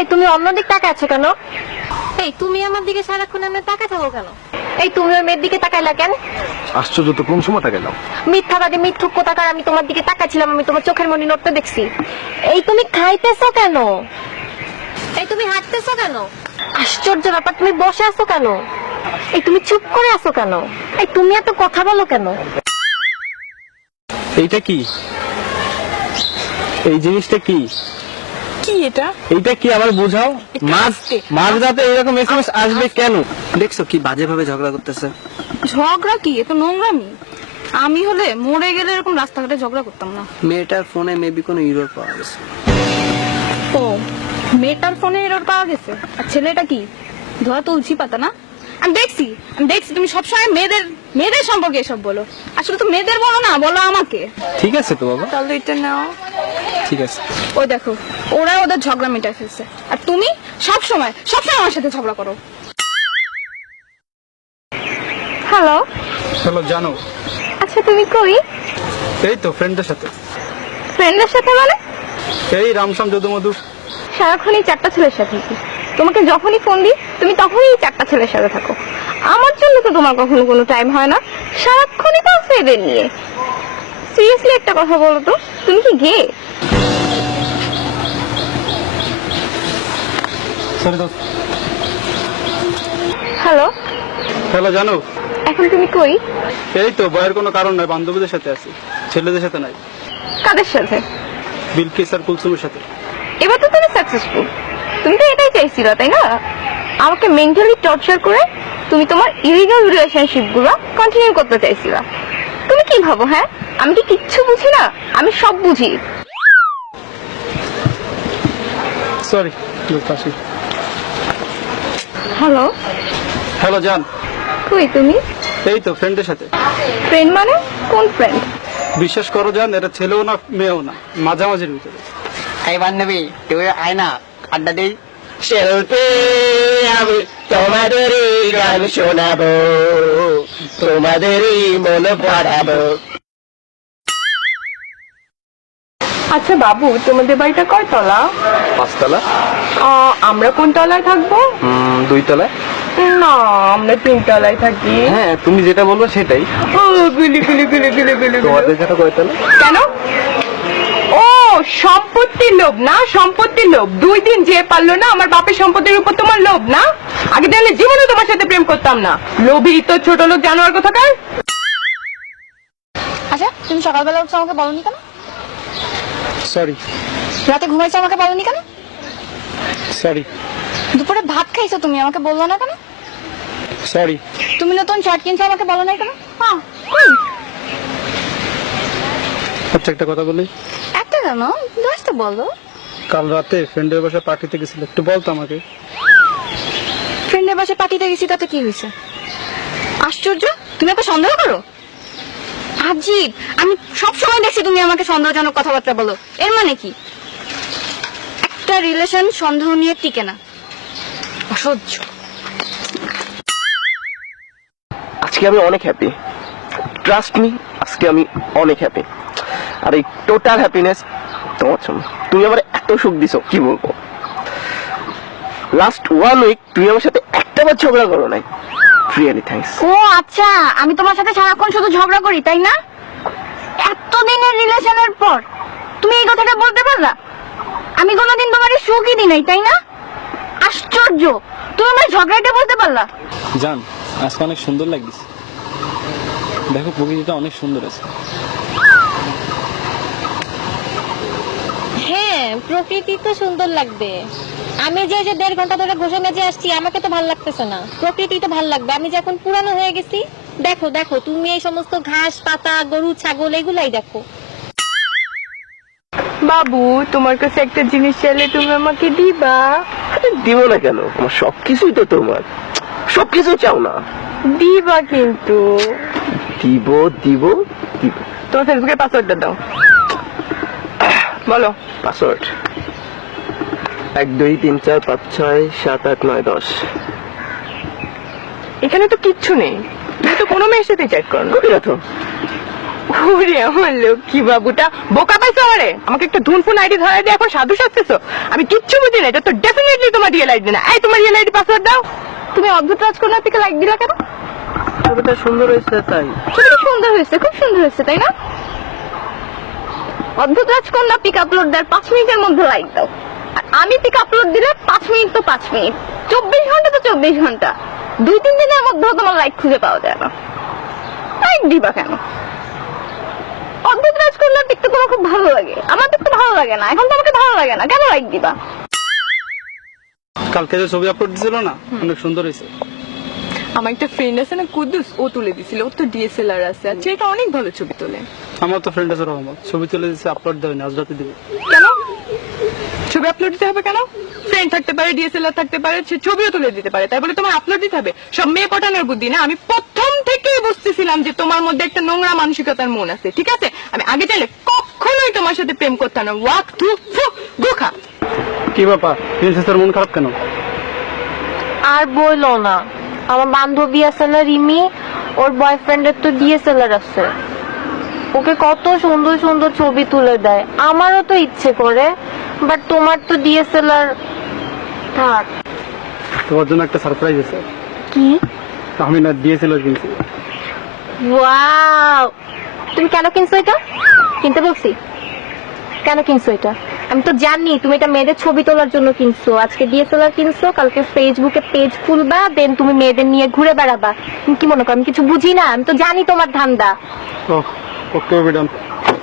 এই তুমি অন্যদিক তাকায় কেন এই তুমি আমার দিকে সারাক্ষণ এমনি তাকায় কেন এই তুমি ওই মেয়ের দিকে তাকাইলা কেন আশ্চর্য তো কোন সময় তাকাইলাম মিথ্যাবাদী মিথ্যুক কোথাকার আমি তোমার দিকে তাকাইছিলাম আমি তোমার চোখের মনি নড়তে দেখছি এই তুমি খাইতেছো কেন এই তুমি হাঁটতেছো কেন আশ্চর্য ব্যাপার তুমি বসে আছো কেন এই তুমি চুপ করে আছো কেন এই তুমি এত কথা বলো কেন এইটা কি এই জিনিসটা কি কি এটা এটা কি আবার বোঝাও মাঝ মাঝরাতে এরকম এসএমএস আসবে কেন দেখছো কি বাজে ভাবে ঝগড়া করতেছে ঝগড়া কি এ তো নোংরামি আমি হলে মরে গেলে এরকম রাস্তাঘাটে ঝগড়া করতাম না মেয়েটার ফোনে মেবি কোনো ইরোর পাওয়া গেছে ও মেয়েটার ফোনে এরর পাওয়া গেছে আর ছেলেটা কি ধোয়া তো উচি পাতা না আমি দেখছি আমি দেখছি তুমি সবসময় মেয়েদের মেয়েদের সম্পর্কে এসব বলো আসলে তো মেয়েদের বলো না বলো আমাকে ঠিক আছে তো বাবা তাহলে এটা নাও ঠিক আছে ও দেখো ওরা ওদের ঝগড়া মিটায় ফেলছে আর তুমি সব সময় সব সময় আমার সাথে ঝগড়া করো হ্যালো হ্যালো জানো আচ্ছা তুমি কই এই তো ফ্রেন্ডের সাথে ফ্রেন্ডের সাথে মানে এই রামসাম যদুমধু সারাক্ষণ চারটা ছেলের সাথে তোমাকে যখনই ফোন দিই তুমি তখনই চারটা ছেলের সাথে থাকো আমার জন্য তো তোমার কখনো কোনো টাইম হয় না সারাক্ষণই তো ফেদের নিয়ে সিরিয়াসলি একটা কথা বলো তো তুমি কি গে হ্যালো হ্যালো জানো এখন তুমি কই এই তো বয়ের কোনো কারণ নাই বান্ধবীদের সাথে আছি ছেলেদের সাথে নাই কাদের সাথে বিলকিস আর কুলসুমের সাথে এবার তো তুমি সাকসেসফুল তুমি তো এটাই তাই না আমাকে মেন্টালি টর্চার করে তুমি তোমার ইলিগাল কন্টিনিউ করতে চাইছিল তুমি কি ভাবো হ্যাঁ আমি কি কিচ্ছু বুঝি না আমি সব বুঝি সরি হ্যালো হ্যালো জান কই তুমি এই তো ফ্রেন্ডের সাথে ফ্রেন্ড মানে কোন ফ্রেন্ড বিশ্বাস করো জান এটা ছেলেও না মেয়েও না মাঝামাঝির ভিতরে এই বান্ধবী তুই আয় না আড্ডা দেই শিল্পী আমি তোমাদেরই গান শোনাবো তোমাদেরই মন পড়াবো আচ্ছা বাবু তোমাদের বাড়িটা কয় তলা পাঁচতলা আহ, আমরা কোন তলায় থাকবো দুই তলায় না আমরা তিন তলায় থাকি হ্যাঁ তুমি যেটা বলবো সেটাই ও, গুলি গুলি গুলি গুলি গুলি তোমাদের গুলি। যেটা কয়তলা কেন ও সম্পত্তির লোভ না সম্পত্তির লোভ দুই দিন যে পারলো না আমার বাপের সম্পত্তির উপর তোমার লোভ না আগে দেখলে জীবনে তোমার সাথে প্রেম করতাম না লোভী তো ছোট লোক জানোয়ার কোথাকার আচ্ছা তুমি সকালবেলা উঠছো আমাকে বলনি কেন সরি রাতে ঘুমাইছো আমাকে বলনি কেন সরি দুপুরে ভাত খাইছো তুমি আমাকে বললো না কেন সরি তুমি নতুন শার্ট কিনছো আমাকে বলো না কেন হ্যাঁ আচ্ছা একটা কথা বলি একটা কেন দশটা বলো কাল রাতে ফ্রেন্ডের বসে পার্টিতে গেছিল একটু বলতো আমাকে ফ্রেন্ডের বসে পার্টিতে গেছি তাতে কি হয়েছে আশ্চর্য তুমি আমাকে সন্দেহ করো রাজীব আমি সব সময় দেখছি তুমি আমাকে সন্দেহজনক কথাবার্তা বলো এর মানে কি একটা রিলেশন সন্দেহ নিয়ে টিকে না অসহ্য আজকে আমি অনেক হ্যাপি ট্রাস্ট মি আজকে আমি অনেক হ্যাপি আর এই টোটাল হ্যাপিনেস তোমার জন্য তুমি আমার এত সুখ দিছো কি বলবো লাস্ট ওয়ান উইক তুমি আমার সাথে একটাবার ঝগড়া করো নাই ফ্রি থ্যাঙ্কস ও আচ্ছা আমি তোমার সাথে সারাক্ষণ শুধু ঝগড়া করি তাই না এতদিনের রিলেশনের পর তুমি এই কথাটা বলতে পারলা আমি কোনোদিন তোমার সুখই দিই নাই তাই না আশ্চর্য তুমি আমার ঝগড়াটা বলতে পারলা জান আজকে অনেক সুন্দর লাগছে দেখো প্রকৃতিটা অনেক সুন্দর আছে হ্যাঁ প্রকৃতি তো সুন্দর লাগবে আমি যে যে দেড় ঘন্টা ধরে ঘষে মেজে আসছি আমাকে তো ভালো লাগতেছে না প্রকৃতি তো ভালো লাগবে আমি যখন পুরানো হয়ে গেছি দেখো দেখো তুমি এই সমস্ত ঘাস পাতা গরু ছাগল এগুলাই দেখো বাবু তোমার কাছে একটা জিনিস চাইলে তুমি আমাকে দিবা দিব না কেন আমার সবকিছুই তো তোমার সবকিছু চাও না দিবা কিন্তু দিব দিব দিব তোমার ফেসবুকের পাসওয়ার্ডটা দাও বলো পাসওয়ার্ড এক দুই তিন চার পাঁচ ছয় সাত আট নয় দশ এখানে তো কিচ্ছু নেই তো কোনো মেয়ের সাথে চ্যাট করো ওরে আমার লক্ষ্মী বাবুটা বোকা পাইছো আরে আমাকে একটা আইডি দিয়ে এখন সাধু সাজতেছো আমি কিচ্ছু বুঝি না এটা তো ডেফিনেটলি তোমার রিয়েল আইডি না এই তোমার রিয়েল আইডি পাসওয়ার্ড দাও তুমি অদ্ভুত রাজকন্যার থেকে লাইক দিলা কেন ছবিটা সুন্দর হয়েছে তাই ছবিটা সুন্দর হয়েছে খুব সুন্দর হয়েছে তাই না অদ্ভুত রাজকন্যা পিক আপলোড দেওয়ার পাঁচ মিনিটের মধ্যে লাইক দাও আমি পিক আপলোড দিলে পাঁচ মিনিট তো পাঁচ মিনিট চব্বিশ ঘন্টা তো চব্বিশ ঘন্টা দুই তিন দিনের মধ্যে তোমার লাইক খুঁজে পাওয়া যায় না লাইক দিবা কেন অদ্ভুত তোমার খুব ভালো লাগে আমার তো ভালো লাগে না এখন ভালো লাগে না কেন লাইক দিবা কালকে যে ছবি আপলোড দিছিল না অনেক সুন্দর হয়েছে আমার একটা ফ্রেন্ড আছে না কুদ্দুস ও তুলে দিছিল ও তো ডিএসএলআর আছে আর এটা অনেক ভালো ছবি তোলে আমার তো ফ্রেন্ড আছে রহমত ছবি তুলে দিছে আপলোড দেয় না আজ রাতে দিবে কেন ছবি আপলোড দিতে হবে কেন ফ্রেন্ড থাকতে পারে ডিএসএলআর থাকতে পারে সে ছবিও তুলে দিতে পারে তাই বলে মানে তোমার আপলোড দিতে হবে সব মেয়ে পটানোর বুদ্ধি না আমি প্রথম থেকে বুঝতেছিলাম যে তোমার মধ্যে একটা নোংরা মানসিকতার মন আছে ঠিক আছে আমি আগে চাইলে কখনোই তোমার সাথে প্রেম করতাম না ওয়াক টু ফু গোখা কি বাবা প্রিন্সেসের মন খারাপ কেন আর বলো না আমার বান্ধবী আছে না রিমি ওর বয়ফ্রেন্ডের তো ডিএসএলআর আছে ওকে কত সুন্দর সুন্দর ছবি তুলে দেয় আমারও তো ইচ্ছে করে বাট তোমার তো ডিএসএলআর থাক তোমার জন্য একটা সারপ্রাইজ আছে কি আমি না ডিএসএলআর কিনছি ওয়াও তুমি কেন কিনছো এটা কিনতে বলছি কেন কিনছো এটা আমি তো জানি তুমি এটা মেয়েদের ছবি তোলার জন্য কিনছো আজকে ডিএসএলআর কিনছো কালকে ফেসবুকে পেজ খুলবা দেন তুমি মেয়েদের নিয়ে ঘুরে বেড়াবা তুমি কি মনে করো আমি কিছু বুঝি না আমি তো জানি তোমার ধান্দা ওকে ম্যাডাম